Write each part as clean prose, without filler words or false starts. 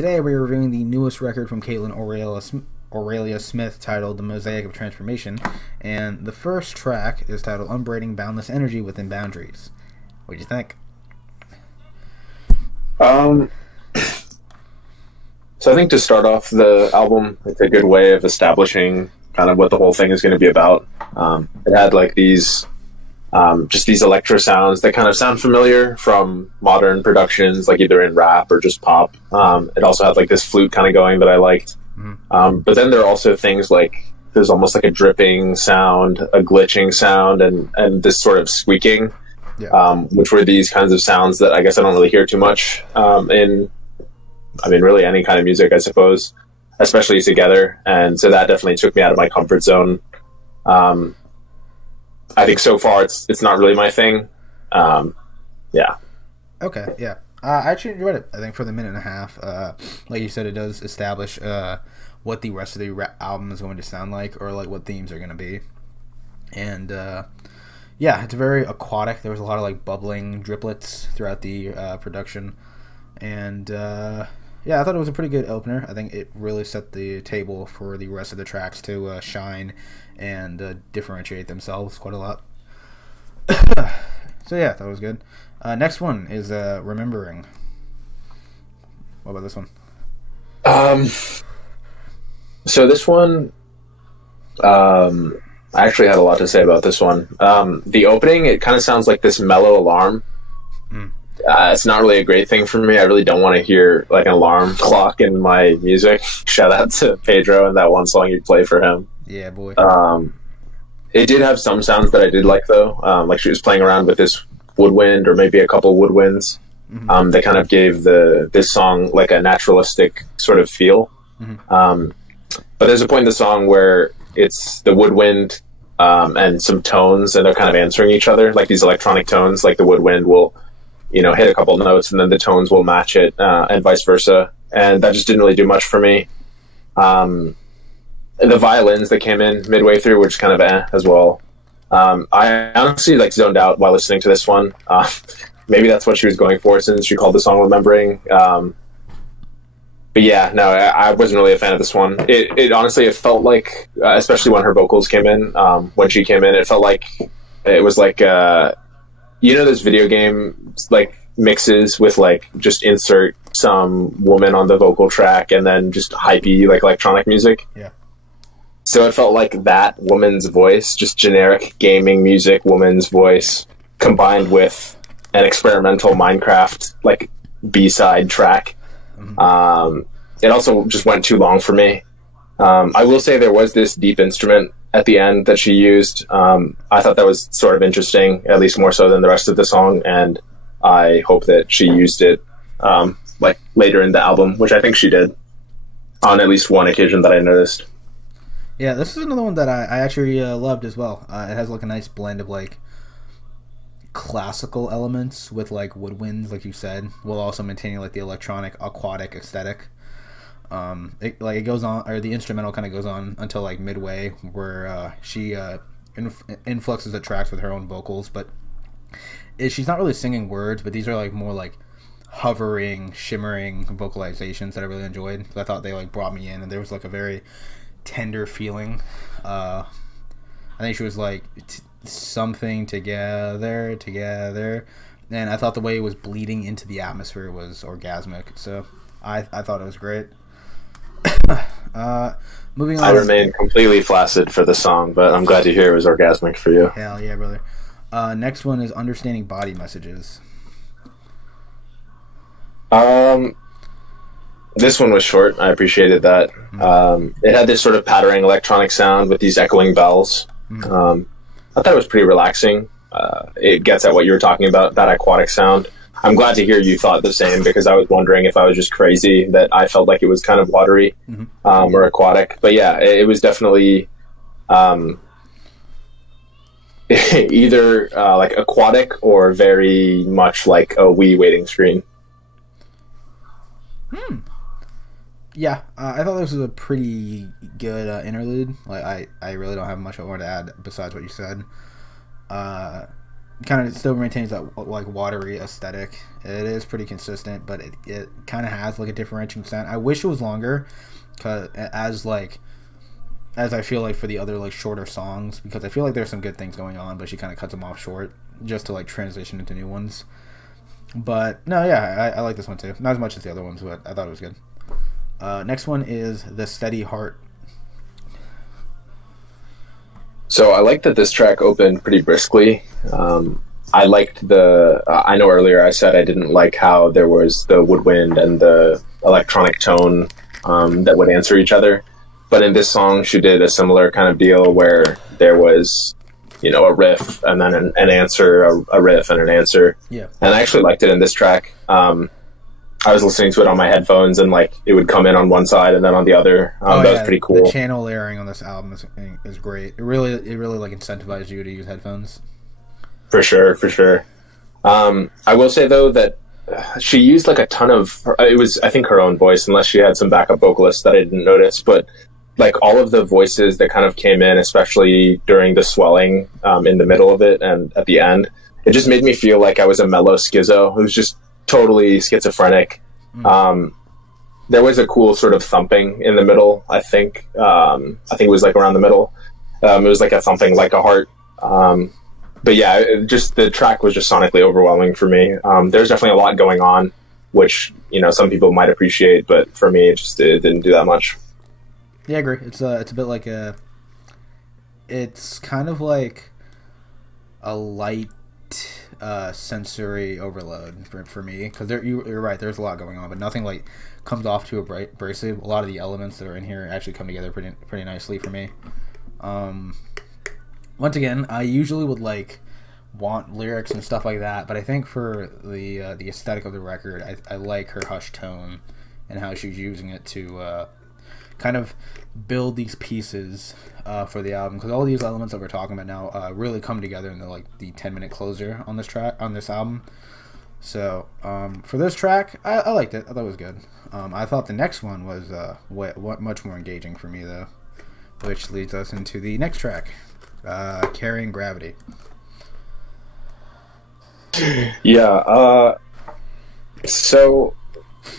Today we're reviewing the newest record from Kaitlyn Aurelia Smith titled The Mosaic of Transformation, and the first track is titled Unbraiding Boundless Energy Within Boundaries. What do you think? So I think to start off the album, it's a good way of establishing kind of what the whole thing is going to be about. It had like these just these electro sounds that kind of sound familiar from modern productions, like either in rap or just pop. It also had like this flute kind of going that I liked. But then there are also things like there's almost like a dripping sound, a glitching sound, and this sort of squeaking, which were these kinds of sounds that I guess I don't really hear too much in, I mean, really any kind of music, I suppose, especially together. And so that definitely took me out of my comfort zone. I think so far it's not really my thing. Yeah. Okay, yeah. I actually enjoyed it. I think for the minute and a half, like you said, it does establish what the rest of the album is going to sound like, or like what themes are going to be. And yeah, it's very aquatic. There was a lot of like bubbling driplets throughout the production. And yeah, I thought it was a pretty good opener. I think it really set the table for the rest of the tracks to shine and differentiate themselves quite a lot. So yeah, that was good. Next one is Remembering. What about this one? So this one, I actually had a lot to say about this one. The opening, it kind of sounds like this mellow alarm. It's not really a great thing for me. I really don't want to hear like an alarm clock in my music. Shout out to Pedro and that one song you play for him. Yeah, boy. It did have some sounds that I did like, though. Like she was playing around with this woodwind, or maybe a couple woodwinds. They kind of gave this song like a naturalistic sort of feel. But there's a point in the song where it's the woodwind and some tones, and they're kind of answering each other, like these electronic tones. Like the woodwind will, you know, hit a couple notes, and then the tones will match it, and vice versa. And that just didn't really do much for me. The violins that came in midway through were just kind of as well. I honestly like zoned out while listening to this one. Maybe that's what she was going for, since she called the song Remembering. But yeah, no, I wasn't really a fan of this one. It honestly, it felt like, especially when her vocals came in, when she came in, it felt like it was like, you know, those video game like mixes with like just insert some woman on the vocal track and then just hypey like electronic music. Yeah. So it felt like that woman's voice, just generic gaming music woman's voice, combined with an experimental Minecraft like B-side track. It also just went too long for me. I will say there was this deep instrument at the end that she used. I thought that was sort of interesting, at least more so than the rest of the song, and I hope that she used it like later in the album, which I think she did on at least one occasion that I noticed. Yeah, this is another one that I actually loved as well. It has like a nice blend of like classical elements with like woodwinds, like you said, while also maintaining like the electronic aquatic aesthetic. It goes on, or the instrumental kind of goes on until like midway, where she influxes the tracks with her own vocals, but she's not really singing words, but these are like more like hovering, shimmering vocalizations that I really enjoyed. I thought they like brought me in, and there was like a very tender feeling. I think she was like something together, and I thought the way it was bleeding into the atmosphere was orgasmic. So I thought it was great. Moving on. I remain completely flaccid for the song, but I'm glad to hear it was orgasmic for you. Hell yeah, brother. Next one is Understanding Body Messages. This one was short. I appreciated that. It had this sort of pattering electronic sound with these echoing bells. I thought it was pretty relaxing. It gets at what you were talking about, that aquatic sound. I'm glad to hear you thought the same, because I was wondering if I was just crazy that I felt like it was kind of watery or aquatic. But yeah, it was definitely either like aquatic or very much like a Wii waiting screen. Yeah, I thought this was a pretty good interlude. Like I really don't have much I want to add besides what you said. kind of still maintains that like watery aesthetic. It is pretty consistent, but it kind of has like a differentiating sound. I wish it was longer, cause as I feel like for the other like shorter songs, because I feel like there's some good things going on, but she kind of cuts them off short just to like transition into new ones. But no, yeah, I like this one too. Not as much as the other ones, but I thought it was good. Next one is The Steady Heart. So I like that this track opened pretty briskly. I liked I know earlier I said I didn't like how there was the woodwind and the electronic tone that would answer each other. But in this song, she did a similar kind of deal where there was, you know, a riff and then an answer, a riff and an answer. Yeah. And I actually liked it in this track. I was listening to it on my headphones, and like it would come in on one side and then on the other. That was pretty cool. The channel layering on this album is great. It really like incentivizes you to use headphones. For sure, for sure. I will say though that she used like a ton of. It was, I think, her own voice, unless she had some backup vocalists that I didn't notice. But like all of the voices that kind of came in, especially during the swelling in the middle of it and at the end, it just made me feel like I was a mellow schizo. It was just totally schizophrenic. There was a cool sort of thumping in the middle. I think it was like around the middle. It was like a thumping like a heart. But yeah, just the track was just sonically overwhelming for me. There's definitely a lot going on, which, you know, some people might appreciate, but for me, it didn't do that much. Yeah, I agree. It's a bit like it's kind of like a light sensory overload for me, because you're right, there's a lot going on, but nothing like comes off too abrasive. A lot of the elements that are in here actually come together pretty nicely for me. Once again, I usually would like want lyrics and stuff like that, but I think for the aesthetic of the record, I like her hushed tone and how she's using it to kind of build these pieces for the album, because all these elements that we're talking about now really come together in the 10-minute closer on this album. So for this track, I liked it. I thought it was good. I thought the next one was much more engaging for me though, which leads us into the next track, Carrying Gravity. Yeah, so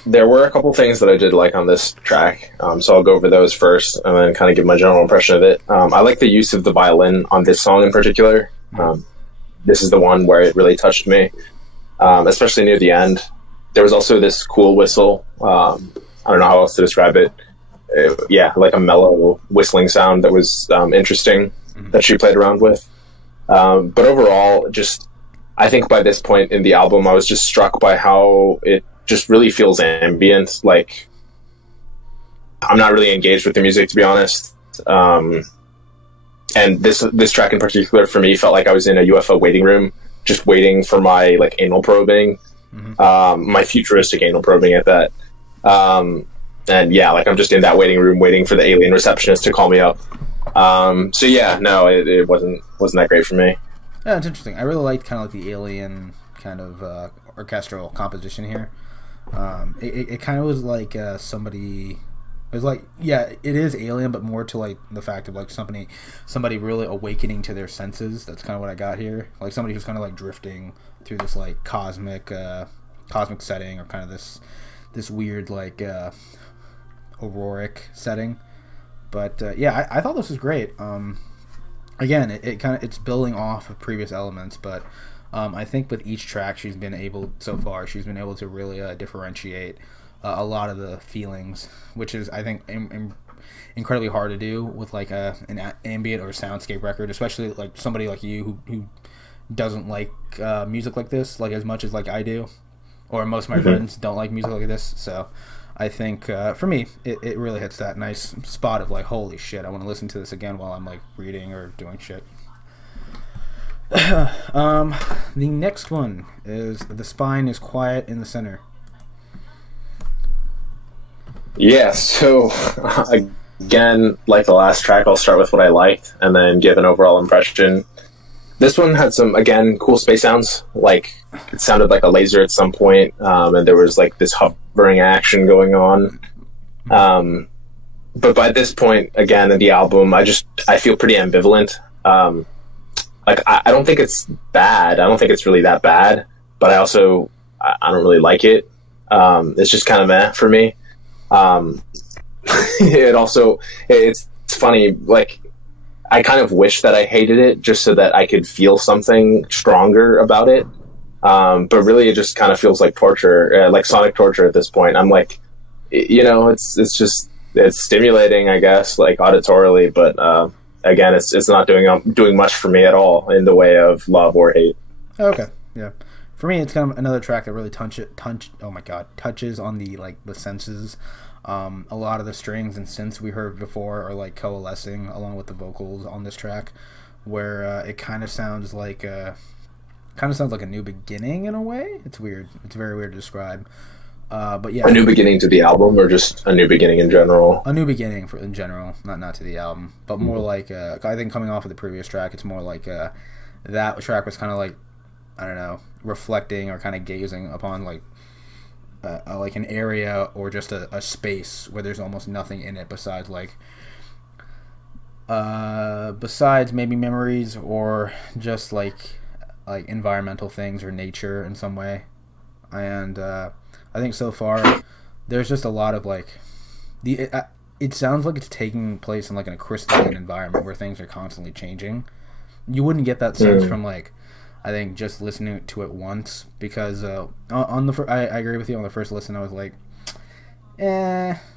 there were a couple things that I did like on this track, so I'll go over those first and then kind of give my general impression of it. I like the use of the violin on this song in particular. This is the one where it really touched me, especially near the end. There was also this cool whistle. I don't know how else to describe it. Yeah, like a mellow whistling sound that was interesting, that she played around with. But overall, just I think by this point in the album, I was just struck by how it just really feels ambient. Like, I'm not really engaged with the music, to be honest. And this track in particular for me felt like I was in a UFO waiting room, just waiting for my anal probing, my futuristic anal probing at that. And yeah, I'm just in that waiting room waiting for the alien receptionist to call me up. So yeah, no, it wasn't that great for me. Yeah, it's interesting. I really liked kind of the alien kind of orchestral composition here. It kind of was like somebody. It was like, yeah, it is alien, but more to the fact of somebody really awakening to their senses. That's kind of what I got here. Like somebody who's kind of drifting through this cosmic setting, or kind of this weird auroric setting. But yeah, I thought this was great. Again, it's building off of previous elements, but I think with each track she's been able to really differentiate a lot of the feelings, which is, I think, incredibly hard to do with an ambient or soundscape record, especially somebody like you who doesn't like music like this as much as I do, or most of my friends don't like music like this. So I think for me it really hits that nice spot of holy shit, I want to listen to this again while I'm reading or doing shit. The next one is The Spine is Quiet in the Center. Yeah, so again, like the last track, I'll start with what I liked and then give an overall impression. This one had some, again, cool space sounds. It sounded like a laser at some point, and there was this hovering action going on. But by this point, again, in the album, I feel pretty ambivalent. like I don't think it's bad. I don't think it's really that bad, but I don't really like it. It's just kind of meh for me. It's funny, like I kind of wish that I hated it just so that I could feel something stronger about it. But really it just kind of feels like torture, like sonic torture at this point. I'm like, you know, it's stimulating, I guess, like auditorily, but again, it's not doing much for me at all in the way of love or hate. Okay, yeah. For me, it's kind of another track that really touches on the senses. A lot of the strings and synths we heard before are like coalescing along with the vocals on this track, where it kind of sounds like a new beginning in a way. It's weird. It's very weird to describe. But yeah, a new beginning to the album, or just a new beginning in general. A new beginning in general, not to the album, but more like I think coming off of the previous track, it's more like that track was kind of like, I don't know, reflecting or kind of gazing upon like an area or just a space where there's almost nothing in it besides maybe memories or just like environmental things or nature in some way. And I think so far there's just a lot of like it sounds like it's taking place in like in a crystalline environment where things are constantly changing. You wouldn't get that sense from like, I think, just listening to it once, because I agree with you. On the first listen, I was like,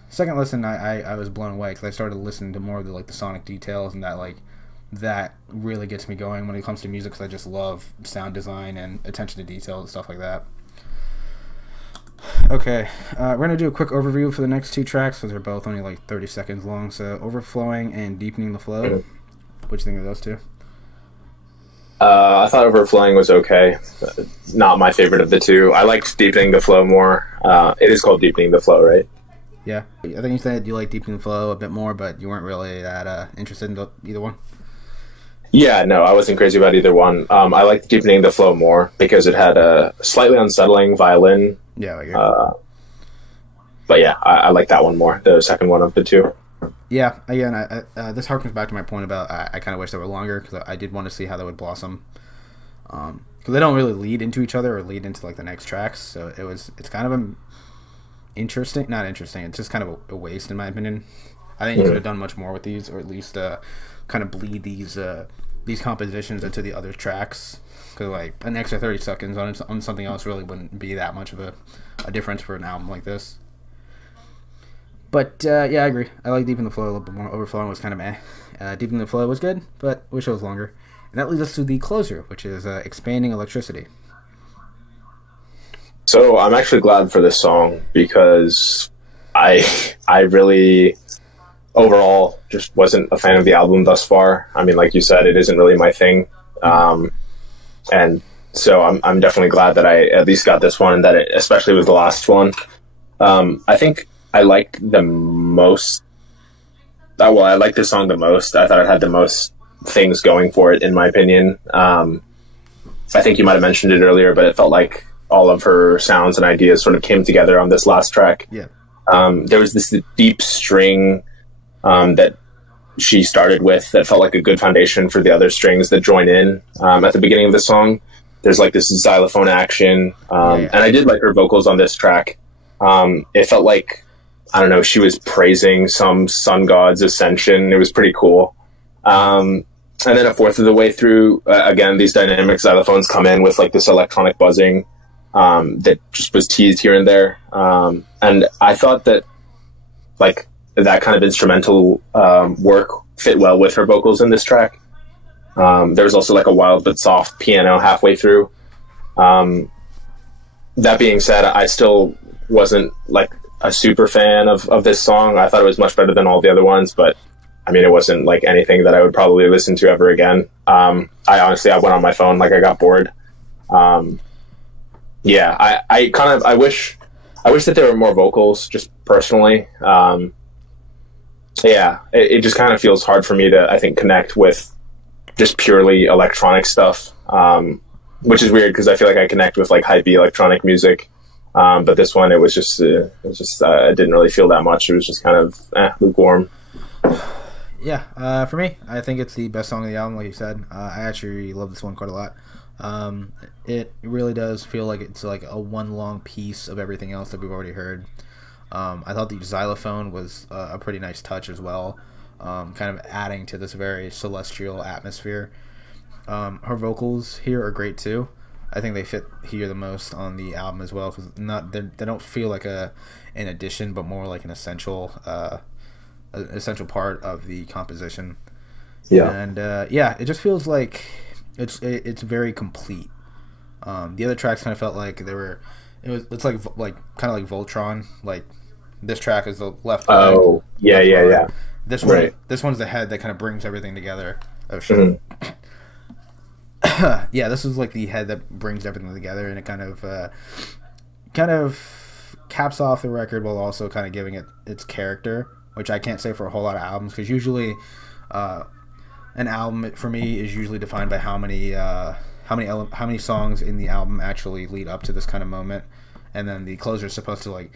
Second listen, I was blown away because I started listening to more of the sonic details, and that really gets me going when it comes to music, because I just love sound design and attention to detail and stuff like that. Okay, we're going to do a quick overview for the next two tracks, because they're both only like 30 seconds long. So, Overflowing and Deepening the Flow. What do you think of those two? I thought Overflowing was okay. Not my favorite of the two. I liked Deepening the Flow more. It is called Deepening the Flow, right? Yeah. I think you said you like Deepening the Flow a bit more, but you weren't really that interested in either one. Yeah, no, I wasn't crazy about either one. I liked Deepening the Flow more because it had a slightly unsettling violin. Yeah, I agree. But yeah, I like that one more, the second one of the two. Yeah, again, this harkens back to my point about I kind of wish they were longer, because I did want to see how they would blossom. Because they don't really lead into each other or lead into the next tracks, so it's kind of not interesting. It's just kind of a waste, in my opinion. I think you could have done much more with these, or at least kind of bleed these compositions into the other tracks. Because an extra 30 seconds on something else really wouldn't be that much of a difference for an album like this. But, yeah, I agree. I like Deepening the Flow a little bit more. Overflowing was kind of meh. Deepening the Flow was good, but wish it was longer. And that leads us to the closer, which is Expanding Electricity. So I'm actually glad for this song, because I really, overall, just wasn't a fan of the album thus far. I mean, like you said, it isn't really my thing. And so I'm definitely glad that I at least got this one, and that it especially was the last one. I think I liked the most. I liked this song the most. I thought it had the most things going for it, in my opinion. I think you might have mentioned it earlier, but it felt like all of her sounds and ideas sort of came together on this last track. Yeah. There was this deep string that she started with that felt like a good foundation for the other strings that join in at the beginning of the song. There's this xylophone action, and I did like her vocals on this track. It felt like, I don't know, she was praising some sun god's ascension. It was pretty cool. And then a fourth of the way through, again, these dynamic xylophones come in with this electronic buzzing that just was teased here and there. And I thought that that kind of instrumental work fit well with her vocals in this track. There was also a wild but soft piano halfway through. That being said, I still wasn't a super fan of this song. I thought it was much better than all the other ones, but I mean, it wasn't anything that I would probably listen to ever again. I went on my phone, I got bored. Yeah, I wish that there were more vocals, just personally. Yeah, it just kind of feels hard for me to, I think, connect with just purely electronic stuff, which is weird because I feel like I connect with hypey electronic music. But this one, it was just I didn't really feel that much. It was just kind of lukewarm. Yeah, for me, I think it's the best song of the album, like you said. I actually love this one quite a lot. It really does feel like it's like a one long piece of everything else that we've already heard. I thought the xylophone was a pretty nice touch as well, kind of adding to this very celestial atmosphere. Her vocals here are great too. I think they fit here the most on the album as well, because they don't feel like an addition, but more like an essential part of the composition. Yeah, and it just feels like it's very complete. The other tracks kind of felt like it's like kind of like Voltron. Like this track is the left. Oh, leg, yeah. This one's the head that kind of brings everything together. Oh shit. Mm-hmm. Yeah, this is like the head that brings everything together, and it kind of caps off the record while also kind of giving it its character, which I can't say for a whole lot of albums, because usually an album for me is usually defined by how many songs in the album actually lead up to this kind of moment, and then the closer is supposed to like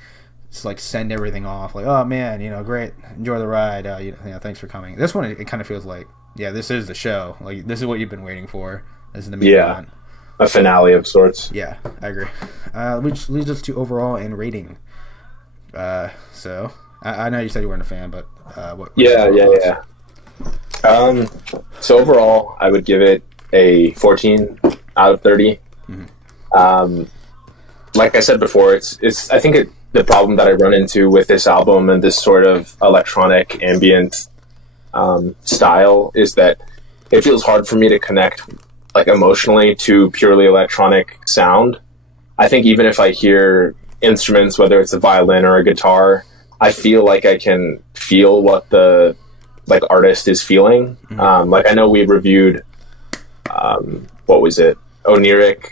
send everything off, like, oh man, great, enjoy the ride, thanks for coming. This one, it kind of feels like, yeah, this is the show, like this is what you've been waiting for. This is the main event. A finale of sorts. Yeah, I agree. Which leads us to overall and rating. So I know you said you weren't a fan, but what? Yeah. So overall, I would give it a 14 out of 30. Mm-hmm. Like I said before, it's I think the problem that I run into with this album and this sort of electronic ambient style is that it feels hard for me to connect like emotionally to purely electronic sound. I think even if I hear instruments, whether it's a violin or a guitar, I feel like I can feel what the artist is feeling. Mm-hmm. Like I know we reviewed what was it? Oniric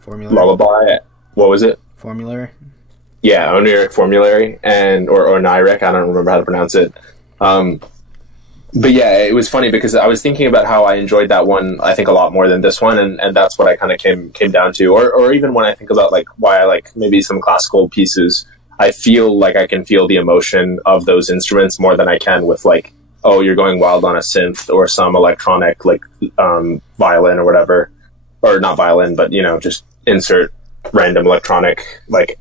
Formulary. Lullaby. What was it? Formulary. Yeah, Oniric Formulary or Oniric. I don't remember how to pronounce it. But yeah, it was funny because I was thinking about how I enjoyed that one, I think, a lot more than this one, and that's what I kind of came down to. Or even when I think about like why I like maybe some classical pieces, I feel like I can feel the emotion of those instruments more than I can with like, oh, you're going wild on a synth or some electronic like violin or whatever, or not violin, but just insert random electronic like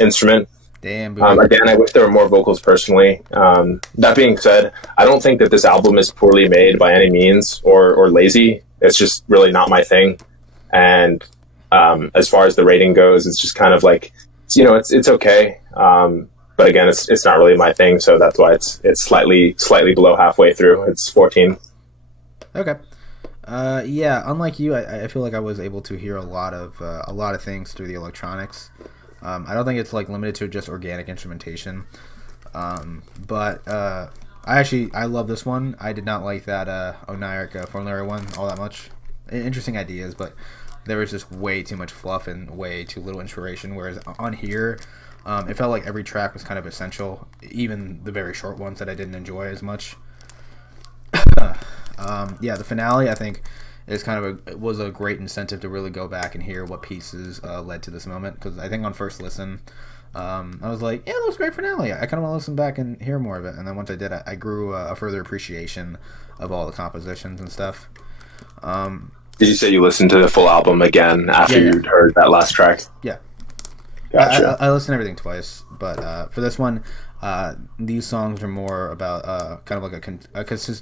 instrument. Damn. Again, I wish there were more vocals personally. That being said, I don't think that this album is poorly made by any means or lazy. It's just really not my thing. And as far as the rating goes, it's just kind of like, it's okay. But again, it's not really my thing. So that's why it's slightly below halfway through. It's 14. Okay. Yeah, unlike you, I feel like I was able to hear a lot of things through the electronics. I don't think it's like limited to just organic instrumentation, but I love this one. I did not like that Oniric Formulary one all that much. Interesting ideas, but there was just way too much fluff and way too little inspiration. Whereas on here, it felt like every track was kind of essential, even the very short ones that I didn't enjoy as much. Yeah, the finale, I think, is was a great incentive to really go back and hear what pieces led to this moment, because I think on first listen I was like, yeah, that was a great finale, I kind of want to listen back and hear more of it, and then once I did, I grew a further appreciation of all the compositions and stuff. Did you say you listened to the full album again after you'd heard that last track? Yeah. Gotcha. I listened to everything twice, but for this one, these songs are more about kind of like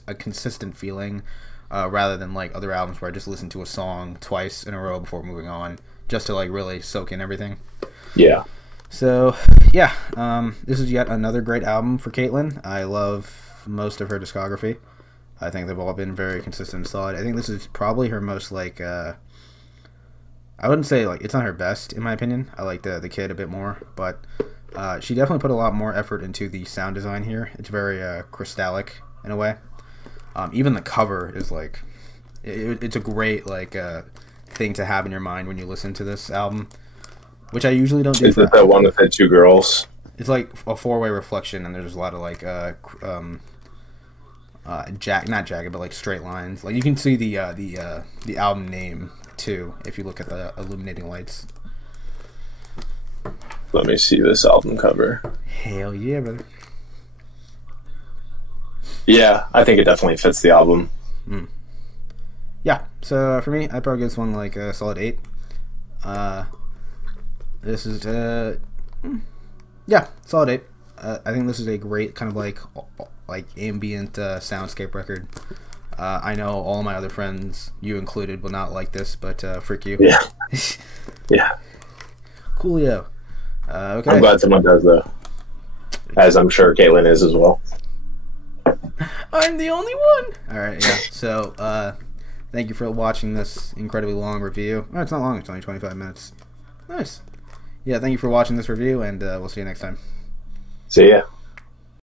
a consistent feeling, rather than like other albums where I just listen to a song twice in a row before moving on, just to like really soak in everything. Yeah. So yeah, this is yet another great album for Kaitlyn. I love most of her discography. I think they've all been very consistent and solid. I think this is probably her most like I wouldn't say like it's not her best in my opinion. I like the Kid a bit more, but she definitely put a lot more effort into the sound design here. It's very crystallic in a way. Even the cover is like, it's a great like thing to have in your mind when you listen to this album, which I usually don't do. Is it the one with the two girls? It's like a four-way reflection, and there's a lot of like not jagged, but like straight lines. Like you can see the album name too if you look at the illuminating lights. Let me see this album cover. Hell yeah, brother. Yeah, I think it definitely fits the album. Yeah, so for me, I'd probably give this one like a solid 8. This is yeah, solid 8. I think this is a great kind of like ambient soundscape record. I know all my other friends, you included, will not like this, but frick you. Yeah. Yeah. Coolio. Okay. I'm glad someone does, though. As I'm sure Kaitlyn is as well. I'm the only one! Alright, yeah. So, thank you for watching this incredibly long review. Oh, it's not long, it's only 25 minutes. Nice. Yeah, thank you for watching this review, and we'll see you next time. See ya.